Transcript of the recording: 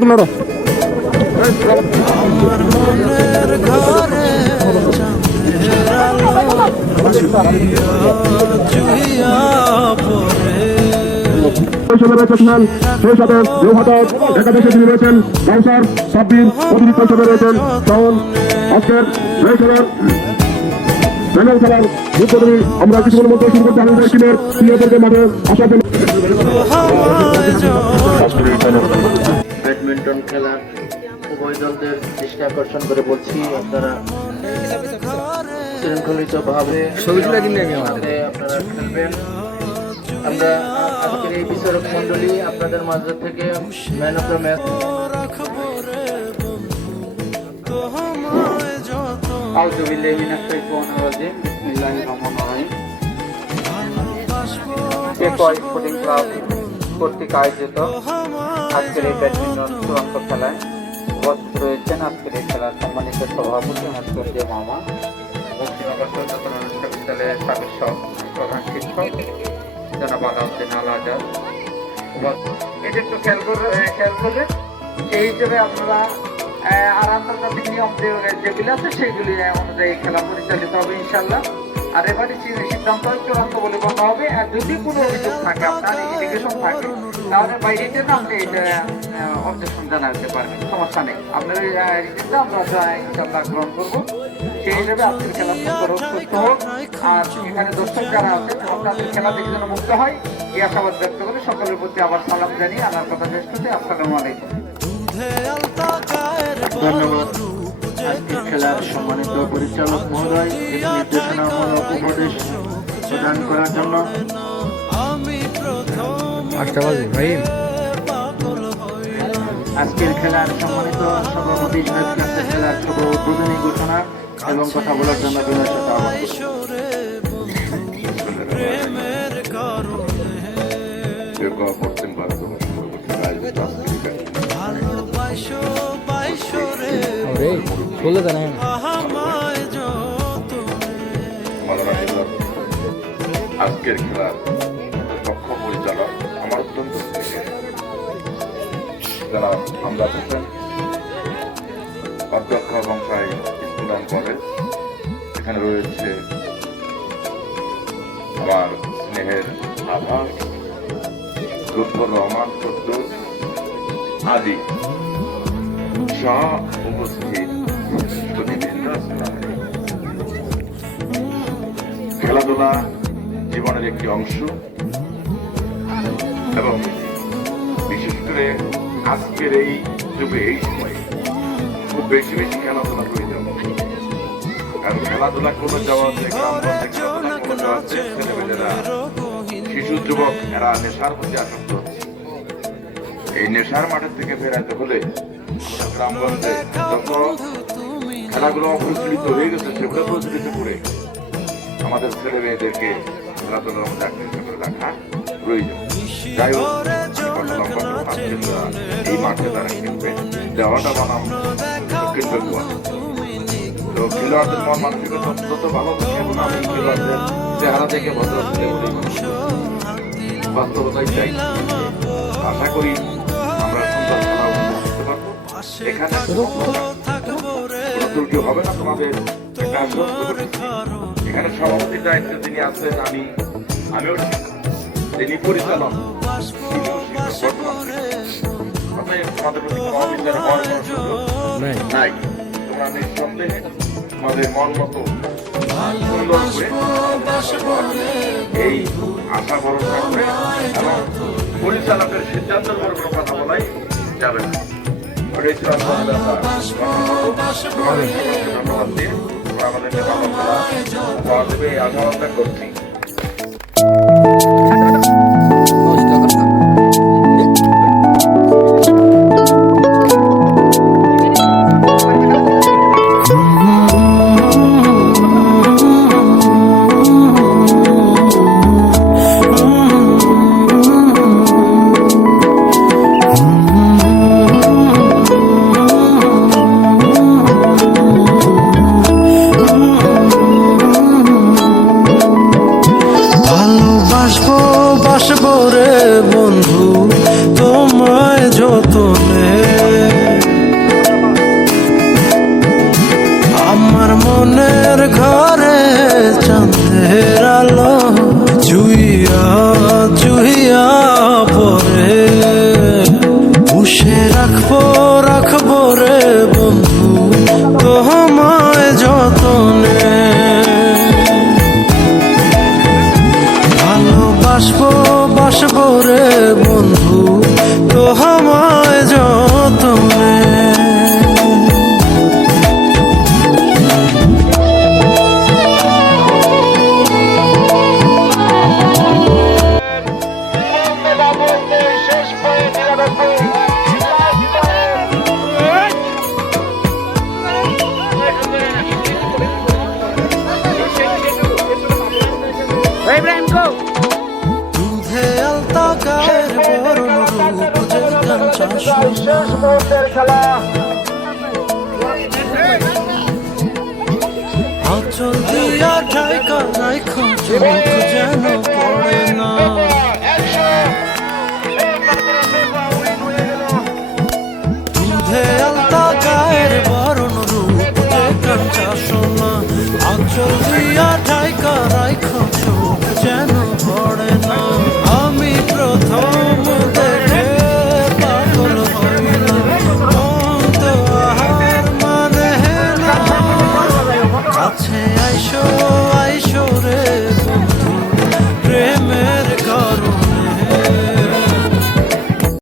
তোমরা একাদশে তিনি রয়েছেন কাউসার সাব্বির, অতিরিক্ত হিসেবে রয়েছেন শাওন। আজকের খেলার ফাইনাল খেলার উদ্বোধনী আমরা কিছুক্ষণের মধ্যে শুরু করতে আমাদের টিমের প্লেয়ারদেরকে মাঠে আসার জন্য। ব্যাডমিন্টন খেলার উভয় দলদের দৃষ্টি আকর্ষণ করে বলছি, আপনারা শৃঙ্খলিত ভাবে আপনারা খেলবেন। আমরা আজকের এই বিচারক মন্ডলী আপনাদের মাঝে থেকে man of the match sporting club কর্তৃক আয়োজিত আজকের এই ব্যাডমিন্টন চূড়ান্ত খেলায় উপস্থিত রয়েছেন আজকের এই খেলার সম্মানিত সভাপতি হাসপাতাল মামা, মুক্তিনগর সচেতন বিশ্ববিদ্যালয়ের সাবেক প্রধান শিক্ষক জনাব আলাউদ্দিন আল আজাদ। এটা একটু খেয়াল করবেন, সেই হিসেবে আপনারা আর আন্তর্জাতিক নিয়ম যেগুলি আছে সেইগুলি অনুযায়ী খেলা পরিচালিত হবে ইনশাল্লাহ। আর এবারে সিদ্ধান্ত চূড়ান্ত বলে বলা হবে। আর যদি কোনো অভিযোগ থাকে, আপনার ইন্ডিকেশন থাকে, তাহলে বাইরে জন্য আপনি এটা অবজেকশন জানাতে পারবেন, সমস্যা নেই। আপনার রিটেনটা আমরা ইনশাল্লাহ গ্রহণ করবো। সেই হিসেবে আজকের খেলা সুস্থ হোক। আর এখানে দর্শক যারা আছে আপনাদের খেলা দেখে যেন মুক্ত হয় এই আশাবাদ ব্যক্ত করে সকলের প্রতি আবার সালাম জানিয়ে আমার কথা শেষ করতে আসসালামু আলাইকুম। ধন্যবাদ আজকের খেলার সম্মানিত পরিচালক মহোদয় নির্দেশনামূলক উপদেশ প্রদান করার জন্য। আজকের খেলার সম্মানিত সভাপতি সাহেবকে খেলার শুভ উদ্বোধনী ঘোষণা এবং কথা বলার জন্য বিনয়ের সাথে আহ্বান আজকের খেলার পক্ষ পরিচালক আমার অত্যন্ত যারা আমরা আছেন অধ্যক্ষ বংশাই স্কুল অ্যান্ড কলেজ, এখানে রয়েছে আমার স্নেহের আভাস লুৎফর রহমান কুদ্দুস আদি সহ উপস্থিত খেলাধুলা জীবনের একটি অংশ এবং বিশেষ করে আজকের এই যুগে এই সময়ে খুব বেশি বেশি খেলাধুলা প্রয়োজন। কারণ খেলাধুলা করে যাওয়াতে খেলাধুলা করে যাওয়াতে ছেলেমেয়েরা শিশু যুবক এরা নেশার প্রতি আসক্ত হচ্ছে। এই নেশার মাঠের থেকে ফেরাতে হলে গ্রামগঞ্জে যত খেলাগুলো অপ্রচলিত হয়ে গেছে সেগুলো প্রচলিত করে আমাদের ছেলে মেয়েদেরকে খেলাধুলার মধ্যে আকৃষ্ট করে রাখা প্রয়োজন। যাই হোক, এই মাঠে তারা খেলবে দেওয়াটা বানাম তো খেলোয়াড়দের মন মানসিকতা যত ভালো থাকে এবং আমি খেলোয়াড়দের চেহারা দেখে ভদ্র বাস্তবতাই চাই। আশা করি আমরা সুন্দর খেলা করতে পারবো। এখানে ত্রুটি হবে না তোমাদের। এখানে সভাপতির দায়িত্বে যিনি আছেন আমিও তিনি পরিচালক তোমাদের প্রতি কোনো অবিচার হওয়ার কোনো সুযোগ নাই। তোমরা নিঃসন্দেহে তোমাদের মন মতো সুন্দর করে এই আশা ভরসা করে এবং পরিচালকের সিদ্ধান্তের উপর কোনো কথা বলাই যাবে না। ধন্যবাদ দিয়ে আমাদের পাওয়া দেবে এই আশাবাদটা করছি। আসবো বাসবো রে বন্ধু তো আমায় যতনে। দুধে আলতা গায়ের বরণ রূপ যে গান আচল দিয়া ঢাকা রাইখো চোখ যেন